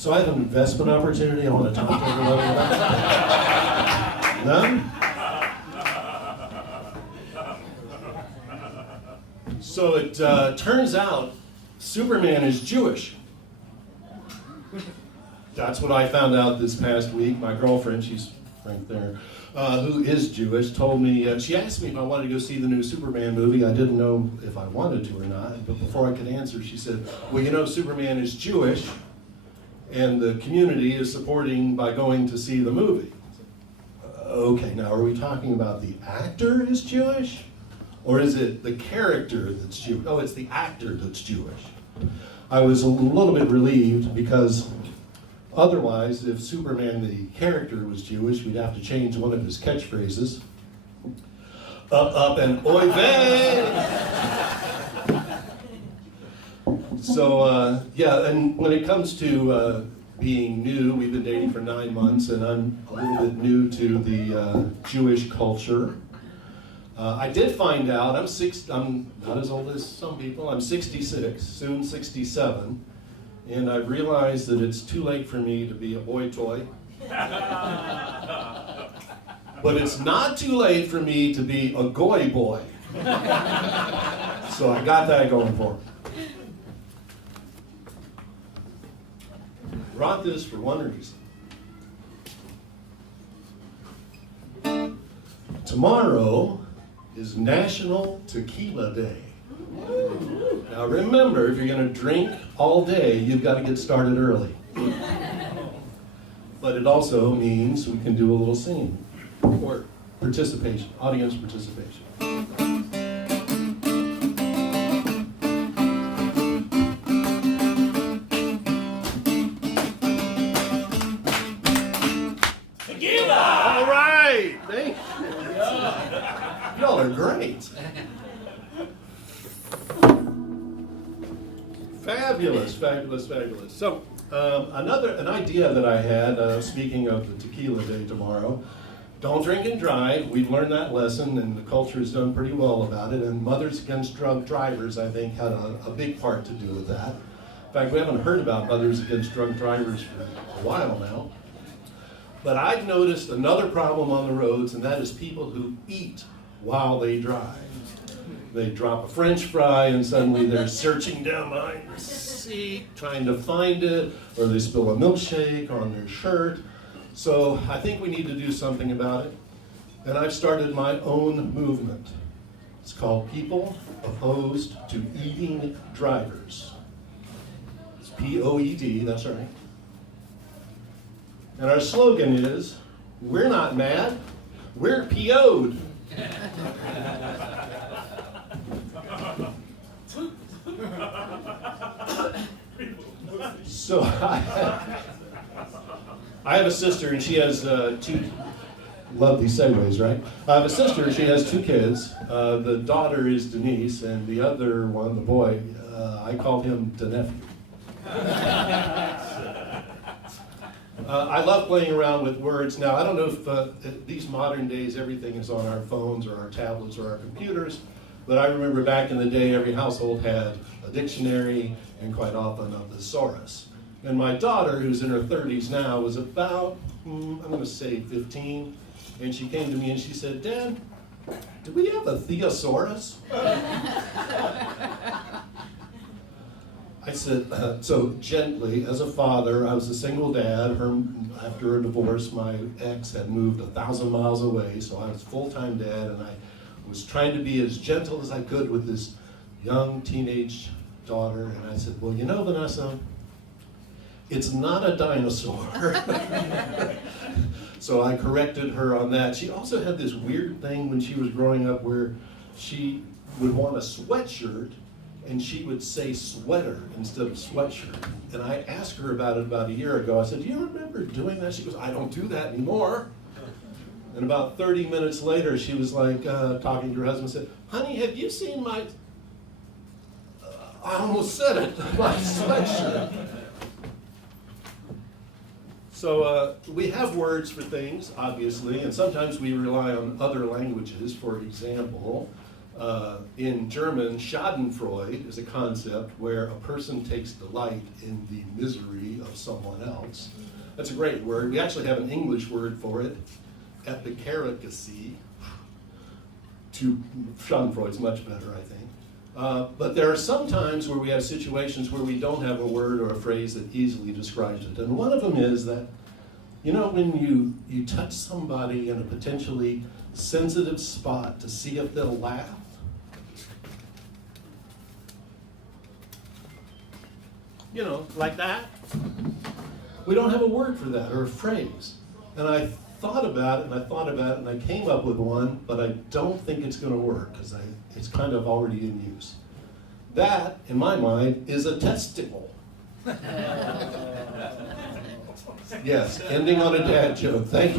So I have an investment opportunity I want to talk to everybody about. None? So it turns out Superman is Jewish. That's what I found out this past week. My girlfriend, she's right there, who is Jewish, told me, she asked me if I wanted to go see the new Superman movie. I didn't know if I wanted to or not, but before I could answer, she said, well, you know, Superman is Jewish, and the community is supporting by going to see the movie. Okay, now are we talking about the actor is Jewish? Or is it the character that's Jewish? Oh, it's the actor that's Jewish. I was a little bit relieved because otherwise, if Superman, the character, was Jewish, we'd have to change one of his catchphrases. Up, and oy vey! So, yeah, and when it comes to being new, we've been dating for 9 months, and I'm a little bit new to the Jewish culture. I did find out, I'm not as old as some people, I'm 66, soon 67. And I've realized that it's too late for me to be a boy toy. But it's not too late for me to be a goy boy. So I got that going for me. Brought this for one reason. Tomorrow is National Tequila Day. Now remember, if you're going to drink all day, you've got to get started early. But it also means we can do a little singing or participation, audience participation. Tequila! All right, thank you. Y'all are great. Fabulous, fabulous, fabulous. So, an idea that I had, speaking of the Tequila Day tomorrow, don't drink and drive. We've learned that lesson, and the culture has done pretty well about it, and Mothers Against Drunk Drivers, I think, had a big part to do with that. In fact, we haven't heard about Mothers Against Drunk Drivers for a while now. But I've noticed another problem on the roads, and that is people who eat while they drive. They drop a French fry and suddenly they're searching down behind the seat, trying to find it, or they spill a milkshake on their shirt. So I think we need to do something about it. And I've started my own movement. It's called People Opposed to Eating Drivers. It's P-O-E-D, that's right. And our slogan is, we're not mad, we're PO'd. So I have a sister, and she has two. Love these segues, right? I have a sister, and she has 2 kids. The daughter is Denise, and the other one, the boy, I called him the nephew. I love playing around with words. Now, I don't know if these modern days everything is on our phones or our tablets or our computers, but I remember back in the day every household had a dictionary and quite often a thesaurus. And my daughter, who's in her 30s now, was about, I'm going to say 15, and she came to me and she said, Dad, do we have a thesaurus? I said, so gently, as a father, I was a single dad. After a divorce, my ex had moved 1,000 miles away, so I was a full-time dad, and I was trying to be as gentle as I could with this young teenage daughter. And I said, well, you know, Vanessa, it's not a dinosaur. So I corrected her on that. She also had this weird thing when she was growing up where she would want a sweatshirt, and she would say sweater instead of sweatshirt. And I asked her about it about a year ago. I said, do you remember doing that? She goes, I don't do that anymore. And about 30 minutes later, she was like talking to her husband and said, honey, have you seen my, I almost said it, my sweatshirt. So we have words for things, obviously, and sometimes we rely on other languages. For example, In German, Schadenfreude is a concept where a person takes delight in the misery of someone else. That's a great word. We actually have an English word for it, epicaricacy. Schadenfreude's much better, I think. But there are some times where we have situations where we don't have a word or a phrase that easily describes it. And one of them is that, you know, when you touch somebody in a potentially sensitive spot to see if they'll laugh. You know, like that. We don't have a word for that or a phrase. And I thought about it and I thought about it and I came up with one, but I don't think it's going to work because it's kind of already in use. That, in my mind, is a testicle. Yes, ending on a dad joke. Thank you.